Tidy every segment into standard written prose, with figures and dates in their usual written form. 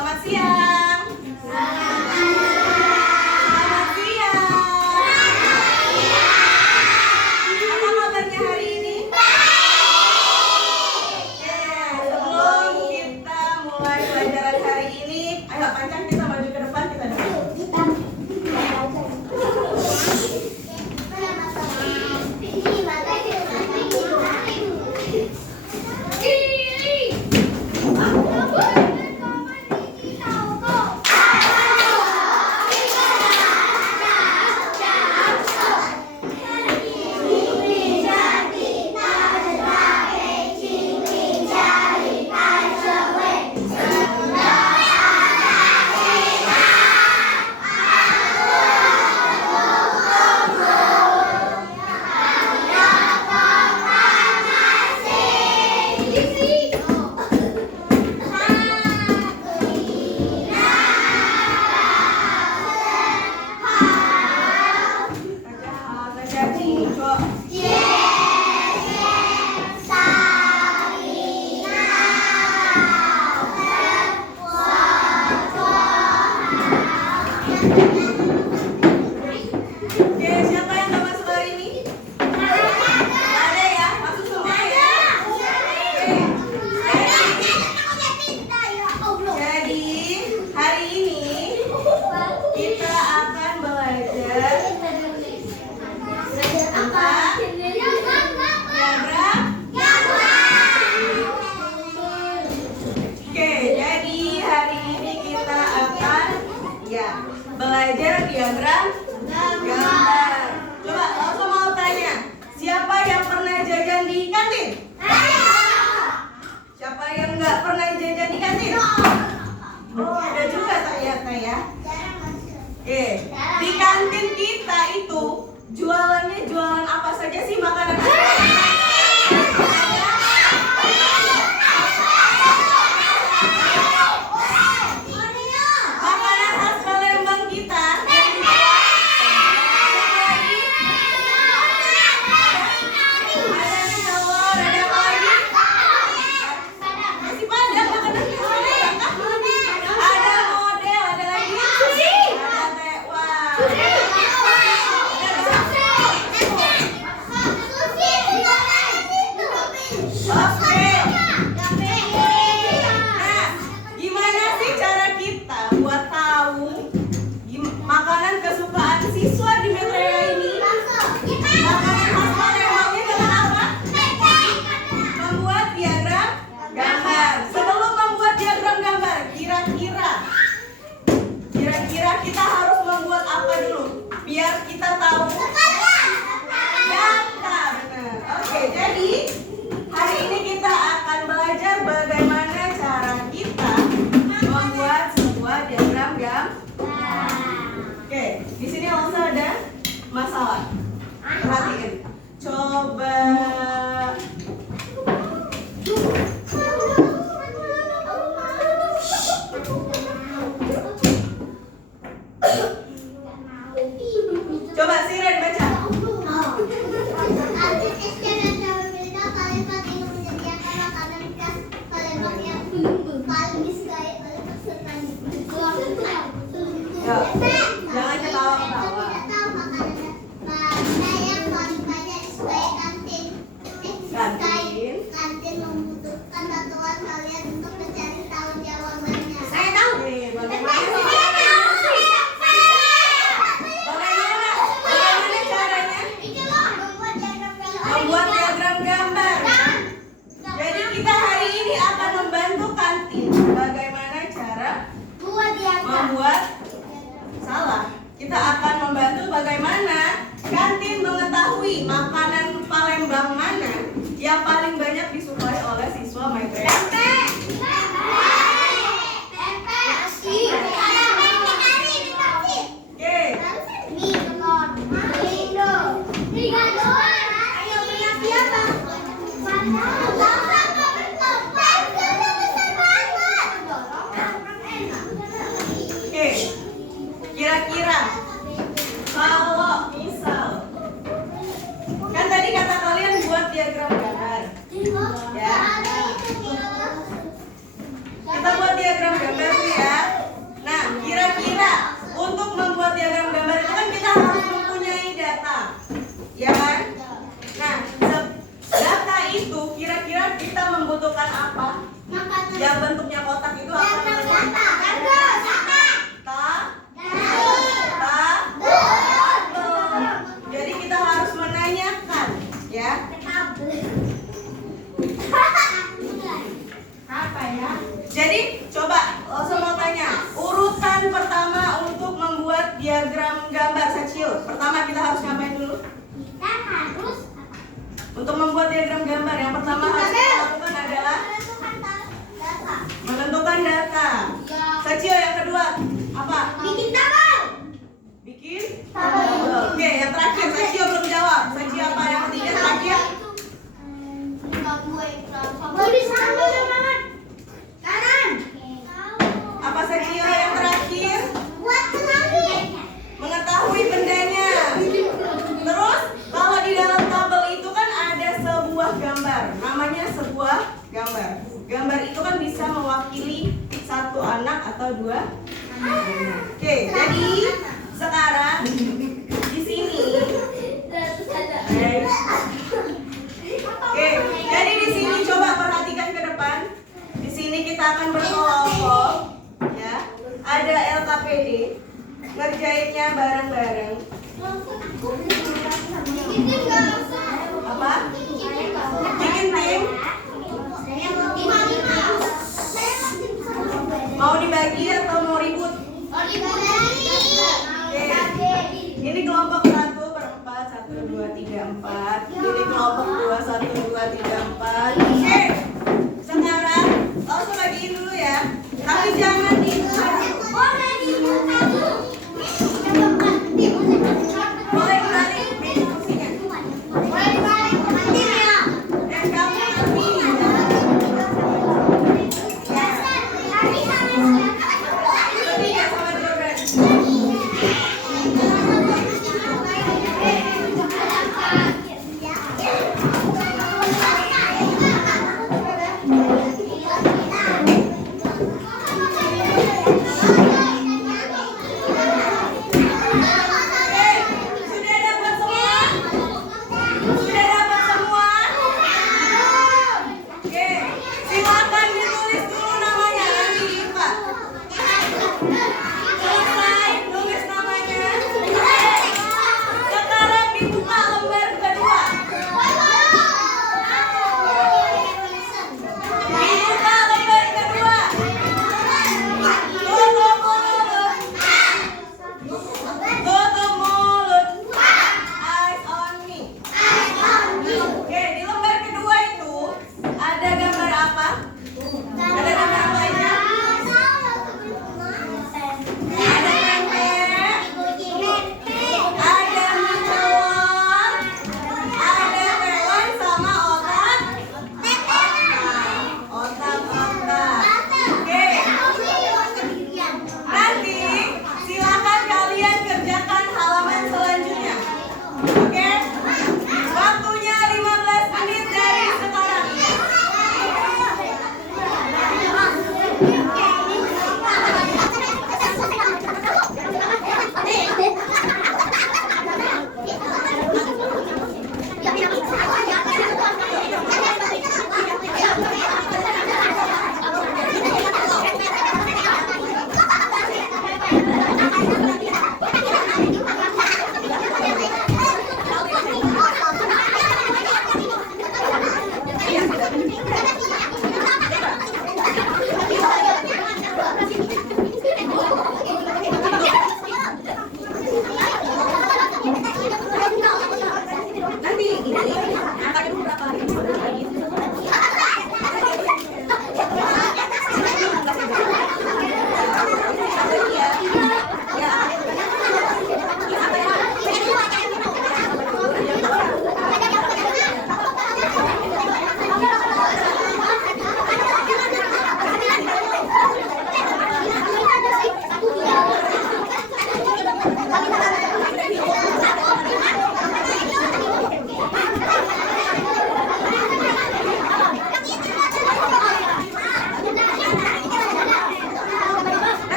selamat siang. Selamat siang. Apa kabarnya hari ini? Oke, sebelum kita mulai pelajaran hari ini, ayo Pancang kita maju ke depan, kita duduk. Belajar diagram gambar. Coba aku mau tanya, siapa yang pernah jajan di kantin? Siapa yang nggak pernah jajan di kantin? Oh, ada juga ternyata ya. Oke, di kantin kita itu jualannya jualan apa saja sih makanan? Kita harus membuat apa dulu biar kita tahu data, benar. Oke, jadi hari ini kita akan belajar bagaimana cara kita membuat sebuah diagram gambar. Oke, di sini langsung ada masalah. Perhatiin. Coba Siren baca. Jangan ketawa-ketawa. Kantin membutuhkan bantuan kalian untuk mencari tahu jawabannya. Saya tahu. Bagaimana caranya? Membuat diagram gambar. Jadi kita hari ini akan membantu kantin bagaimana cara membuat salah. menghasilkan apa? Makanan. Yang bentuknya kotak itu apa namanya? Jadi kita harus menanyakan, ya. Apa ya? Jadi coba semua tanya, urutan pertama untuk membuat diagram gambar Sachio. Pertama kita harus ngapain dulu? Kita harus Untuk membuat diagram gambar yang pertama harus kita lakukan adalah data. menentukan data. Sachio yang kedua apa? Bikin tabel. Bikin tabel. Oke, yang terakhir Sachio belum jawab. Sachio apa yang ketiga terakhir? Tulis sama teman. Kanan. Apa Sachio yang terakhir? Buat lagi. Mengetahui bendanya. Terus kalau di dalam tabel itu kan ada sebuah gambar, namanya sebuah gambar. Gambar itu kan bisa mewakili satu anak atau dua anak. Oke, jadi sekarang di sini. Oke, jadi di sini coba perhatikan ke depan. Di sini kita akan berkelompok, ya. Ada LKPD, ngerjainnya bareng-bareng. Apa? Bikin tim. Mau dibagi atau mau ribut? Ini kelompok 1 berempat, 1, 2, 3, 4. Ini kelompok 2, 1, 2, 3, 4. Oke, sekarang langsung bagiin dulu ya. Tapi jangan boleh kembali kursinya. Dan kamu nanti ketiga sama Jordan. Sudah dapat semua? Sudah dapat semua? Oke, silakan ditulis dulu namanya nanti Pak.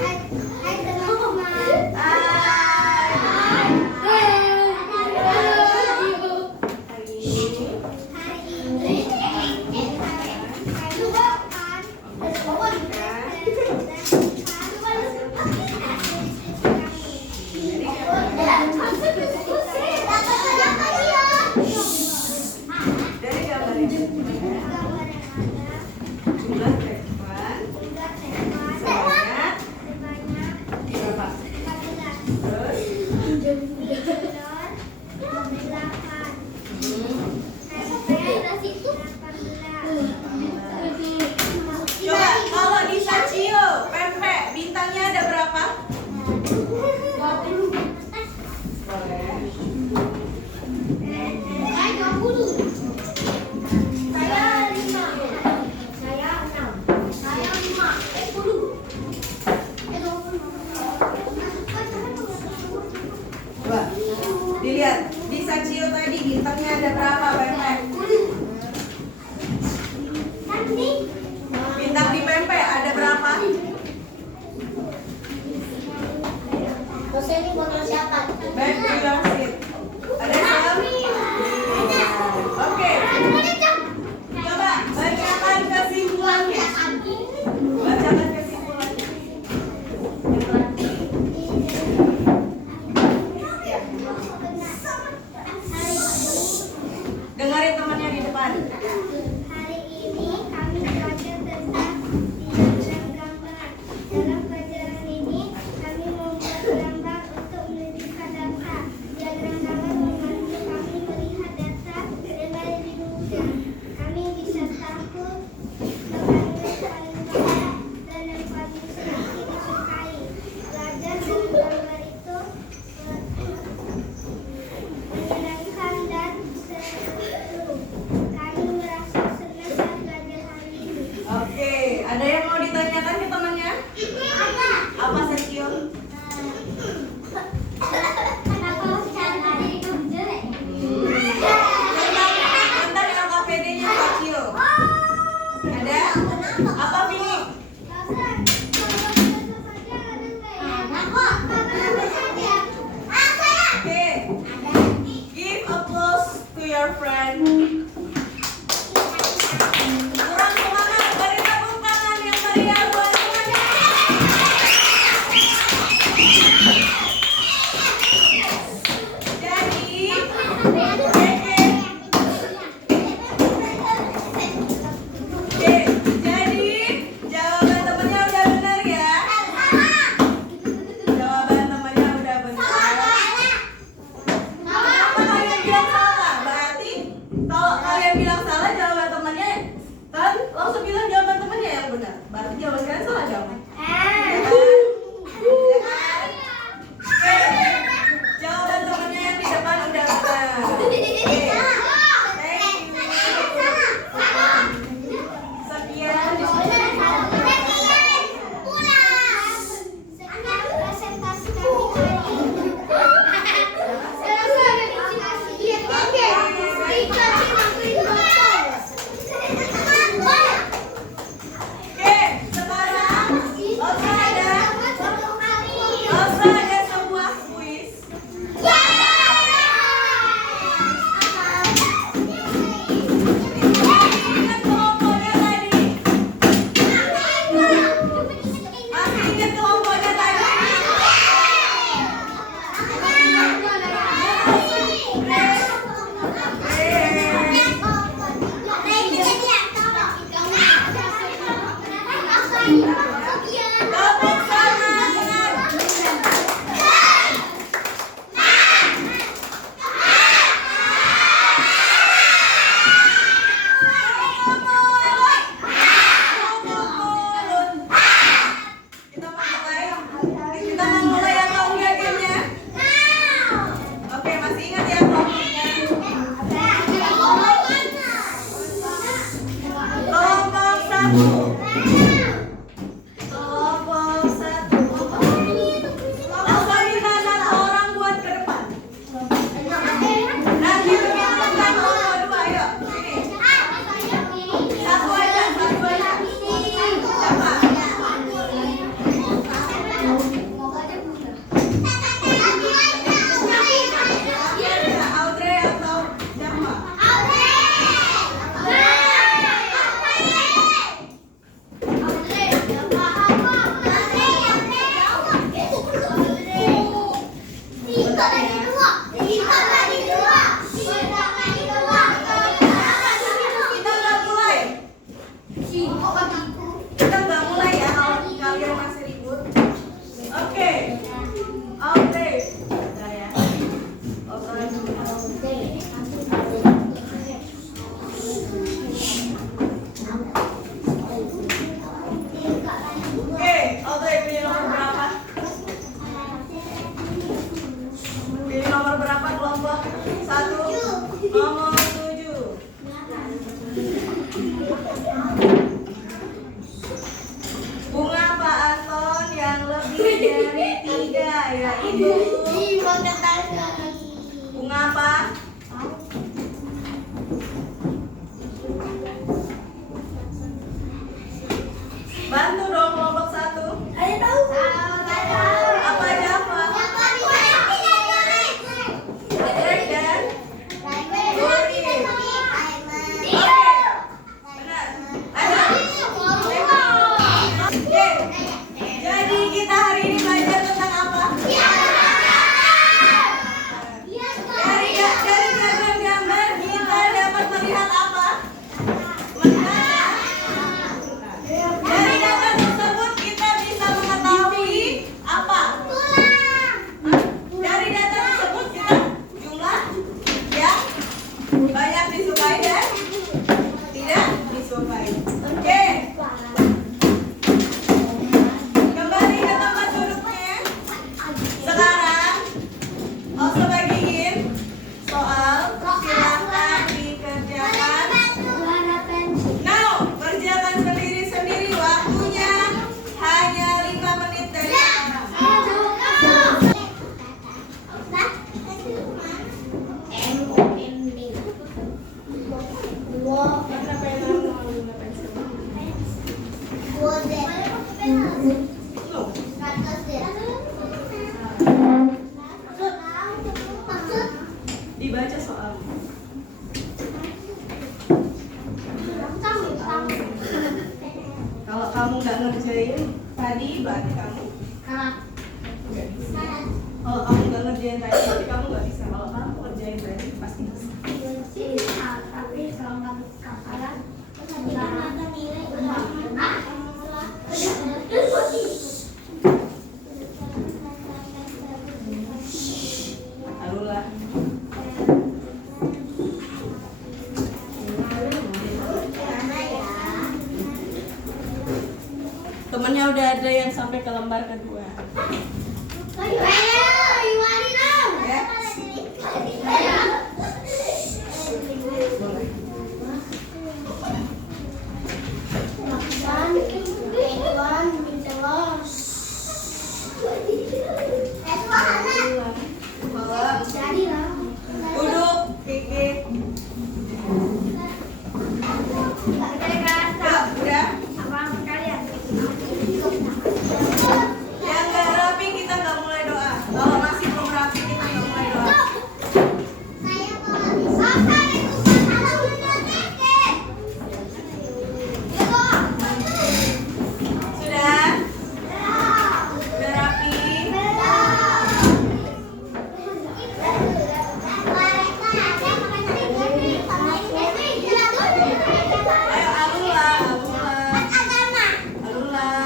Hai teman-teman. Hai. Dari gambar ini jumlah telepon sebanyak dari 3 yaitu bunga apa? Bantu dong kelompok 1. Apa aja apa? Jack dan Dory. Oke, benar. Ayo. Oke. Jadi kita hari ini belajar tentang apa? Dari gambar-gambar kita dapat melihat apa? Dari gambar tersebut kita bisa mengetahui apa? Dari data tersebut kita jumlah yang banyak disukai dan tidak disukai. Oke, kembali ke tempat duduknya. Sekarang Oso bagiin soal, silakan dikerjakan. Now, kerjakan sendiri-sendiri, waktunya hanya 5 menit dari sekarang. Mana pena? Loh, dibaca soal. Kalau kamu nggak ngerjain tadi, berarti kamu nggak bisa. Kalau kamu nggak ngerjain tadi, berarti kamu nggak bisa. Kalau kamu ngerjain tadi, pasti bisa. Alulah. Temennya udah ada yang sampai ke lembar kedua. Ya? Boleh. Duduk, Kiki. Udah. Yang nggak rapi kita nggak mulai doa. Kalau masih belum rapi kita nggak mulai doa. Sudah? Udah rapi? Ayo alulah, alulah. Alulah.